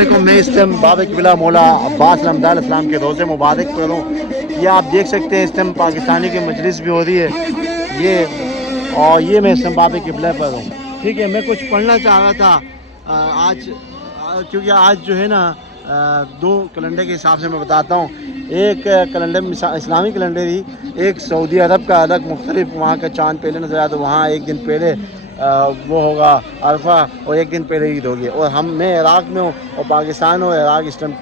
علیکم. میں اس ٹائم باب قبلہ مولا عباس علمدار اسلام کے روزے مبارک پہ ہوں. یہ آپ دیکھ سکتے ہیں اس ٹائم پاکستانی کی مجلس بھی ہو رہی ہے یہ میں اس ٹائم باب قبلہ پر ہوں. ٹھیک ہے, میں کچھ پڑھنا چاہ رہا تھا آج, کیونکہ آج جو ہے نا دو کیلنڈر کے حساب سے میں بتاتا ہوں. ایک کیلنڈر اسلامی کیلنڈر ہی, ایک سعودی عرب کا الگ مختلف, وہاں کا چاند پہلے نظر آیا تو وہاں ایک دن پہلے وہ ہوگا عرفہ, اور ایک دن پہلے عید ہوگی. اور میں عراق میں ہوں اور پاکستان اور عراق اس ٹائم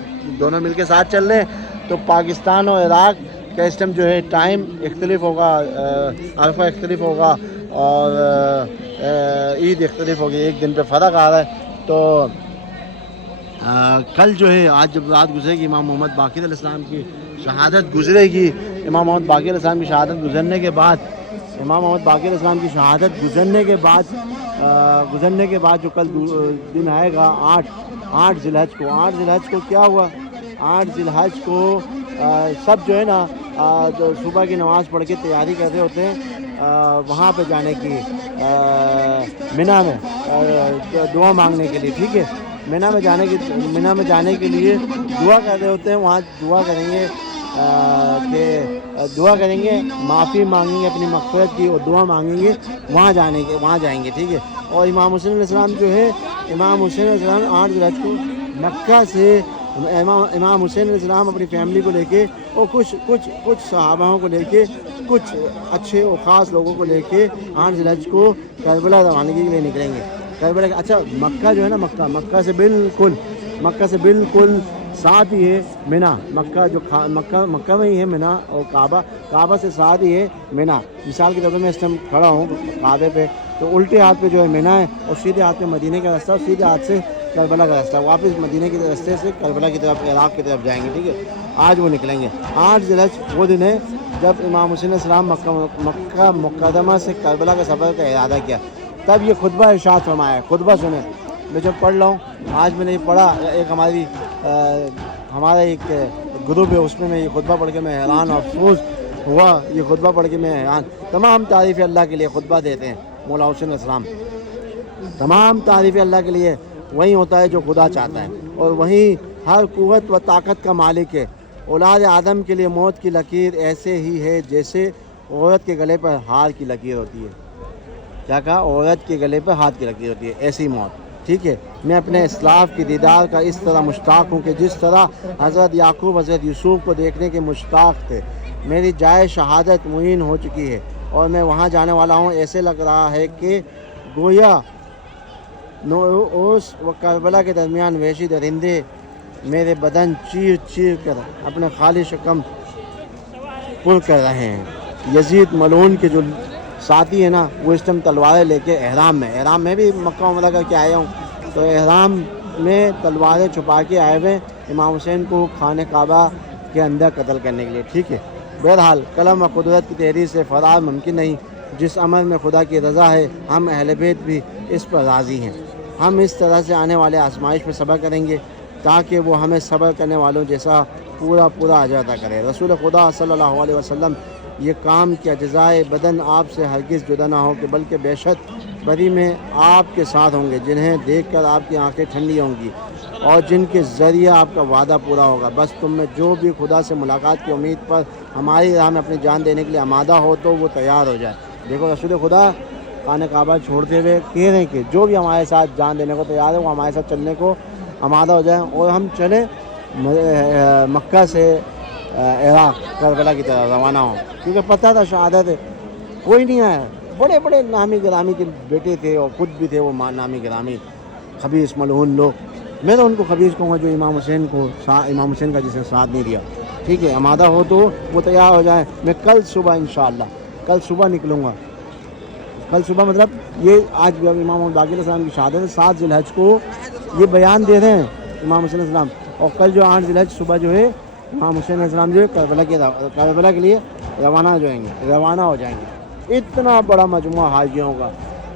دونوں مل کے ساتھ چل رہے ہیں. تو پاکستان اور عراق کا اس ٹائم جو ہے ٹائم اختلاف ہوگا, عرفہ اختلاف ہوگا اور عید اختلاف ہوگی, ایک دن پہ فرق آ رہا ہے. تو کل جو ہے, آج جب رات گزرے گی امام محمد باقر علیہ السلام کی شہادت گزرے گی, امام محمد باقر علیہ السلام کی شہادت گزرنے کے بعد جو کل دن آئے گا 8 ذی الحج کو. 8 ذی الحج کو کیا ہوا, 8 ذی الحج کو سب جو ہے نا جو صبح کی نماز پڑھ کے تیاری کر رہے ہوتے ہیں وہاں پہ جانے کی, منی میں دعا مانگنے کے لیے. ٹھیک ہے, منی میں جانے کے لیے دعا کر رہے ہوتے ہیں. وہاں دعا کریں گے, معافی مانگیں گے اپنی مغفرت کی, اور دعا مانگیں گے, وہاں جائیں گے. ٹھیک ہے, اور امام حسین علیہ السلام جو ہے, امام حسین علیہ السلام 8 ذی الحج کو مکہ سے, امام حسین علیہ السلام اپنی فیملی کو لے کے اور کچھ صحابہوں کو لے کے, کچھ اچھے اور خاص لوگوں کو لے کے 8 ذی الحج کو کربلا روانگی کے لیے نکلیں گے. کربلا, اچھا مکہ جو ہے نا, مکہ سے بالکل ساتھ ہی ہے منی. مکہ میں ہی ہے منی, اور کعبہ سے ساتھ ہی ہے منی. مثال کے طور پہ میں اس ٹائم کھڑا ہوں کعبے پہ, تو الٹے ہاتھ پہ جو ہے منی ہے, اور سیدھے ہاتھ پہ مدینے کا راستہ, اور سیدھے ہاتھ سے کربلا کا راستہ. واپس مدینے کے راستے سے کربلا کی طرف, عراق کی طرف جائیں گے. ٹھیک ہے, آج وہ نکلیں گے. 8 ذی الحج وہ دن ہے جب امام حسین علیہ السلام مکہ مکرمہ سے کربلا کا سفر کا ارادہ کیا. تب یہ خطبہ ارشاد فرمایا ہے. خطبہ سنیں, میں جب پڑھ رہا ہوں, آج میں نے یہ پڑھا, ایک ہمارا ایک گروپ ہے, اس میں یہ خطبہ پڑھ کے میں حیران, افسوس ہوا یہ خطبہ پڑھ کے میں حیران. تمام تعریفیں اللہ کے لیے خطبہ دیتے ہیں مولا حسین علیہ السلام. تمام تعریفیں اللہ کے لیے, وہی ہوتا ہے جو خدا چاہتا ہے, اور وہی ہر قوت و طاقت کا مالک ہے. اولاد آدم کے لیے موت کی لکیر ایسے ہی ہے جیسے عورت کے گلے پر ہار کی لکیر ہوتی ہے. کیا کہا, عورت کے گلے پر ہاتھ کی لکیر ہوتی ہے, ایسی موت. ٹھیک ہے, میں اپنے اسلاف کی دیدار کا اس طرح مشتاق ہوں کہ جس طرح حضرت یعقوب حضرت یوسف کو دیکھنے کے مشتاق تھے. میری جائے شہادت معین ہو چکی ہے اور میں وہاں جانے والا ہوں. ایسے لگ رہا ہے کہ گویا اوس و کربلا کے درمیان وحشی درندے میرے بدن چیر کر اپنے خالی شکم پر کر رہے ہیں. یزید ملعون کے جو ساتھی ہیں نا, وہ اس ٹائم تلواریں لے کے احرام میں بھی مکہ عمرہ کر کے آیا ہوں, تو احرام میں تلواریں چھپا کے آئے ہوئے امام حسین کو خانہ کعبہ کے اندر قتل کرنے کے لیے. ٹھیک ہے, بہرحال قلم و قدرت کی تحریر سے فرار ممکن نہیں. جس عمل میں خدا کی رضا ہے, ہم اہل بیت بھی اس پر راضی ہیں. ہم اس طرح سے آنے والے آزمائش پہ صبر کریں گے تاکہ وہ ہمیں صبر کرنے والوں جیسا پورا اجر عطا کرے. رسول خدا صلی اللہ علیہ وسلم یہ کام کہ اجزائے بدن آپ سے ہرگز جدا نہ ہو, کہ بلکہ بیشت بری میں آپ کے ساتھ ہوں گے, جنہیں دیکھ کر آپ کی آنکھیں ٹھنڈی ہوں گی اور جن کے ذریعے آپ کا وعدہ پورا ہوگا. بس تم میں جو بھی خدا سے ملاقات کی امید پر ہماری راہ میں اپنی جان دینے کے لیے آمادہ ہو تو وہ تیار ہو جائے. دیکھو رسول خدا خانہ کعبہ چھوڑتے ہوئے کہہ رہے ہیں کہ جو بھی ہمارے ساتھ جان دینے کو تیار ہے وہ ہمارے ساتھ چلنے کو آمادہ ہو جائیں, اور ہم چلیں مکہ سے عراق کربلا کی طرف روانہ ہوں. کیونکہ پتہ تھا شہادت ہے, کوئی نہیں آیا. بڑے نامی گرامی کے بیٹے تھے اور خود بھی تھے وہ نامی گرامی خبیث ملعون لوگ. میں تو ان کو خبیث کہوں گا جو امام حسین کا جسے ساتھ نہیں دیا. ٹھیک ہے, آمادہ ہو تو وہ تیار ہو جائیں. میں کل صبح انشاءاللہ کل صبح نکلوں گا. کل صبح مطلب یہ آج امام باقر علیہ السلام کی شہادت ہے, 7 ذی الحج کو یہ بیان دے رہے ہیں امام حسین علیہ السلام, اور کل جو 8 ذی الحج صبح جو ہے امام حسین علیہ السلام جو ہے کربلا کے لیے روانہ ہو جائیں گے. اتنا بڑا مجموعہ حاجیوں کا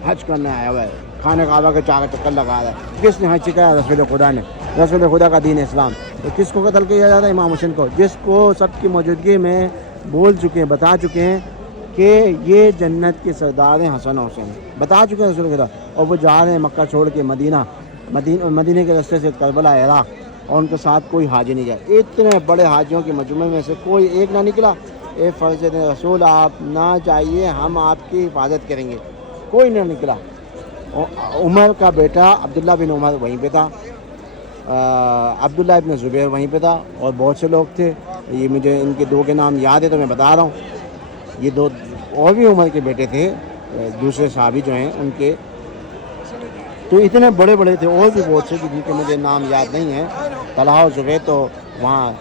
حج کرنے آیا ہوا ہے, خانہ کعبہ کے چکر لگا رہا ہے. کس نے حج سکھایا؟ رسول خدا نے. رسول خدا کا دین اسلام. تو کس کو قتل کیا جاتا ہے؟ امام حسین کو, جس کو سب کی موجودگی میں بتا چکے ہیں کہ یہ جنت کے سردار ہیں حسن و حسین, بتا چکے ہیں رسول خدا. اور وہ جا رہے ہیں مکہ چھوڑ کے مدینہ, مدینے کے راستے سے کربلا عراق، اور ان کے ساتھ کوئی حاجی نہیں گیا۔ اتنے بڑے حاجیوں کے مجموعے میں سے کوئی ایک نہ نکلا اے فرزند رسول آپ نہ جائیے، ہم آپ کی حفاظت کریں گے، کوئی نہ نکلا۔ عمر کا بیٹا عبداللہ بن عمر وہیں پہ تھا، عبداللہ ابن زبیر وہیں پہ تھا، اور بہت سے لوگ تھے۔ یہ مجھے ان کے دو کے نام یاد ہے تو میں بتا رہا ہوں۔ یہ دو اور بھی عمر کے بیٹے تھے، دوسرے صحابی جو ہیں ان کے، تو اتنے بڑے بڑے تھے، اور بھی بہت سے جن کے مجھے نام یاد نہیں ہیں۔ طلحہ و زبیر تو وہاں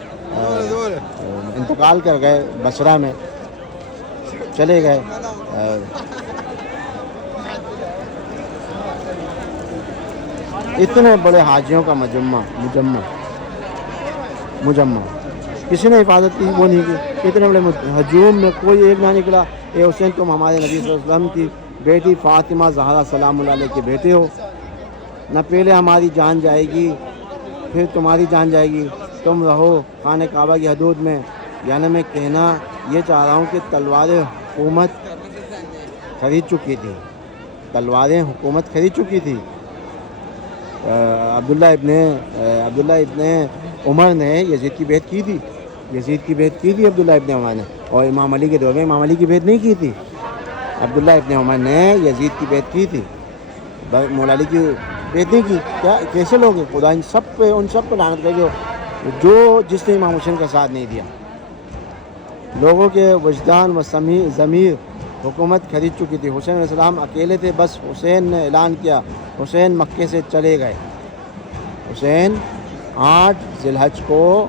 انتقال کر گئے، بصرہ میں چلے گئے۔ اتنے بڑے حاجیوں کا مجمع کسی نے حفاظت کی وہ نہیں کی۔ اتنے بڑے ہجوم میں کوئی ایک نہ نکلا اے حسین تم ہمارے نبی صلی اللہ علیہ وسلم کی بیٹی فاطمہ زہرا سلام اللہ علیہ کے بیٹے ہو، نہ پہلے ہماری جان جائے گی پھر تمہاری جان جائے گی، تم رہو خانہ کعبہ کی حدود میں۔ یعنی میں کہنا یہ چاہ رہا ہوں کہ تلواریں حکومت خرید چکی تھی۔ عبداللہ ابن عمر نے یزید کی بیعت کی تھی عبداللہ ابن عمر نے، اور امام علی کے دور میں امام علی کی بیعت نہیں کی تھی، عبداللہ ابن عمر نے یزید کی بیعت کی تھی، مولا علی کی بیعت نہیں کی۔ کیا کیسے لوگ ہیں؟ خدا ان سب پہ لعنت کرے جو جس نے امام حسین کا ساتھ نہیں دیا۔ لوگوں کے وجدان و ضمیر حکومت خرید چکی تھی۔ حسین علیہ السلام اکیلے تھے، بس حسین نے اعلان کیا، حسین مکے سے چلے گئے۔ حسین 8 ذی الحج کو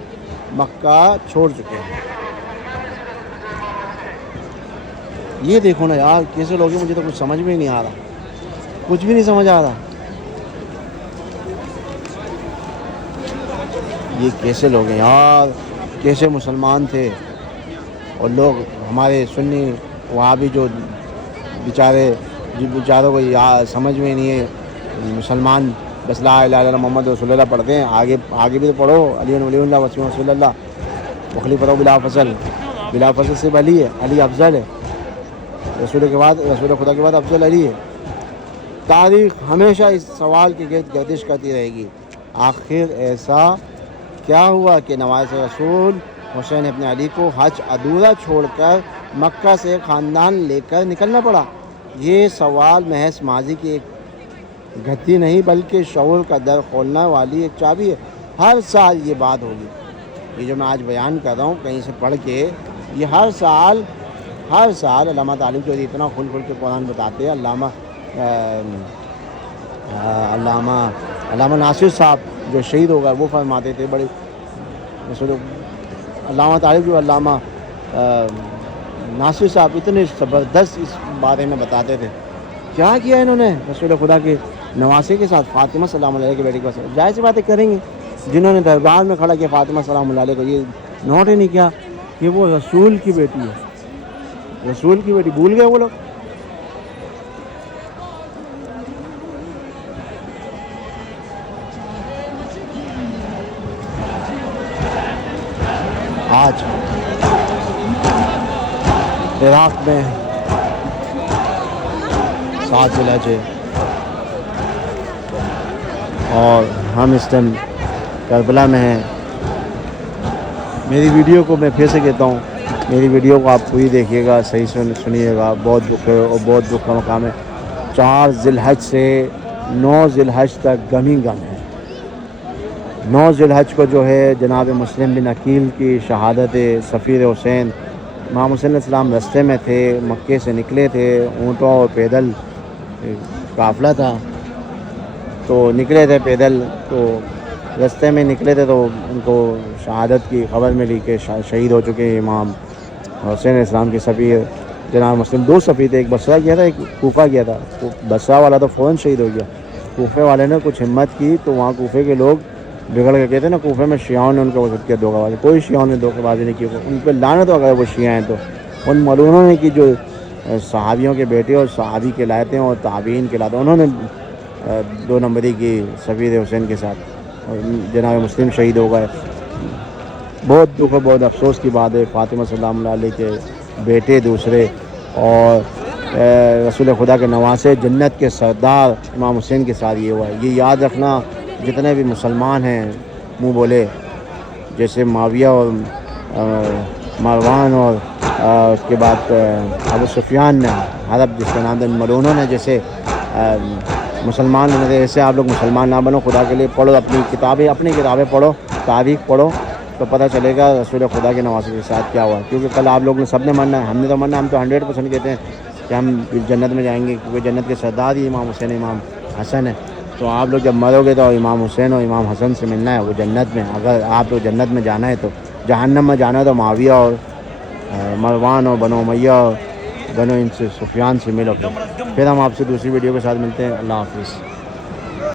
مکہ چھوڑ چکے ہیں۔ یہ دیکھو نا یار کیسے لوگ ہیں، مجھے تو کچھ سمجھ میں نہیں آ رہا، کچھ بھی نہیں سمجھ آ رہا۔ یہ کیسے لوگ ہیں یار، کیسے مسلمان تھے، اور لوگ ہمارے سنی وہاں بھی جو بیچاروں کو سمجھ میں نہیں ہے، مسلمان بس لا الہ الا اللہ محمد رسول اللہ پڑھتے ہیں، آگے بھی تو پڑھو، علی ولی اللہ وسلم رسول اللہ، بخلی پڑھو بلا فضل صرف علی ہے، علی افضل ہے، رسول خدا کے بعد افضل علی ہے۔ تاریخ ہمیشہ اس سوال کی گردش کرتی رہے گی، آخر ایسا کیا ہوا کہ نوازِ رسول حسین ابن علی کو حج ادھورا چھوڑ کر مکہ سے خاندان لے کر نکلنا پڑا؟ یہ سوال محض ماضی کی ایک گھٹی نہیں بلکہ شعور کا در کھولنے والی ایک چابی ہے۔ ہر سال یہ بات ہوگی، یہ جو میں آج بیان کر رہا ہوں کہیں سے پڑھ کے، یہ ہر سال علامہ طالب چودھری اتنا کھل کے قرآن بتاتے ہیں۔ علامہ ناصر صاحب جو شہید ہو گئے وہ فرماتے تھے، بڑے علامہ طالب جو علامہ ناصر صاحب اتنے زبردست اس بارے میں بتاتے تھے۔ کیا کیا انہوں نے رسول خدا کے نواسے کے ساتھ، فاطمہ سلام اللہ علیہ کے بیٹے کے پاس؟ ظاہر سی باتیں کریں گے، جنہوں نے دربار میں کھڑا کیا فاطمہ سلام اللہ علیہ کو، یہ نوٹ ہی نہیں کیا کہ وہ رسول کی بیٹی ہے، رسول کی بیٹی بھول گئے وہ لوگ۔ آج عراق میں 7 ذی الحج ہے اور ہم اس ٹائم کربلا میں ہیں۔ میری ویڈیو کو میں پھر سے کہتا ہوں، میری ویڈیو کو آپ پوری دیکھیے گا، صحیح سے سنیے گا، بہت دکھ ہے اور بہت دکھ کا مقام ہے۔ 4 ذی الحج سے 9 ذی الحج تک غم ہی غم ہے۔ 9 ذی الحج کو جو ہے جناب مسلم بن عقیل کی شہادت سفیر حسین، امام حسین علیہ السلام رستے میں تھے، مکے سے نکلے تھے، اونٹوں اور پیدل قافلہ تھا، تو نکلے تھے پیدل، تو رستے میں نکلے تھے تو ان کو شہادت کی خبر ملی کہ شہید ہو چکے امام حسین علیہ السلام کے سفیر جناب مسلم۔ 2 سفیر تھے، ایک بصرہ گیا تھا، ایک کوفہ گیا تھا۔ بصرہ والا تو فوراً شہید ہو گیا، کوفے والے نے کچھ ہمت کی تو وہاں کوفے کے لوگ بگڑ کے کہتے ہیں نا، کوفے میں شیعوں نے ان کو وسط کیا دھوکہ بازی، کوئی شیعوں نے دھوکہ بازی نہیں کی، ان پہ لعنت ہو گئے وہ شیعہ ہیں تو ان ملعونوں نے کی جو صحابیوں کے بیٹے اور صحابی کہلاتے ہیں اور تابعین کہلاتے ہیں، انہوں نے 2 نمبری کی سفیر حسین کے ساتھ، جناب مسلم شہید ہو گئے۔ بہت دکھ اور بہت افسوس کی بات ہے، فاطمہ سلام اللہ علیہ کے بیٹے دوسرے اور رسول خدا کے نواسے جنت کے سردار امام حسین کے ساتھ یہ ہوا ہے. یہ یاد رکھنا جتنے بھی مسلمان ہیں منہ بولے، جیسے معاویہ اور مروان اور اس کے بعد ابو سفیان نے، حرب جس کا نام تھا، ملونوں نے جیسے مسلمان ہونے، ایسے آپ لوگ مسلمان نہ بنو. خدا کے لیے پڑھو اپنی کتابیں پڑھو، تاریخ پڑھو، تو پتہ چلے گا رسول خدا کے نواسے کے ساتھ کیا ہوا. کیونکہ کل آپ لوگ نے سب نے ماننا ہے، ہم نے تو ماننا، ہم تو 100% کہتے ہیں کہ ہم جنت میں جائیں گے، کیونکہ جنت کے سردار ہی امام حسین امام حسن ہے. تو آپ لوگ جب مرو گے تو امام حسین اور امام حسن سے ملنا ہے وہ جنت میں. اگر آپ لوگ جنت میں جانا ہے تو، جہنم میں جانا ہے تو معاویہ اور مروان اور بنو امیہ اور بنو ان سے سفیان سے ملو. پھر ہم آپ سے دوسری ویڈیو کے ساتھ ملتے ہیں. اللہ حافظ.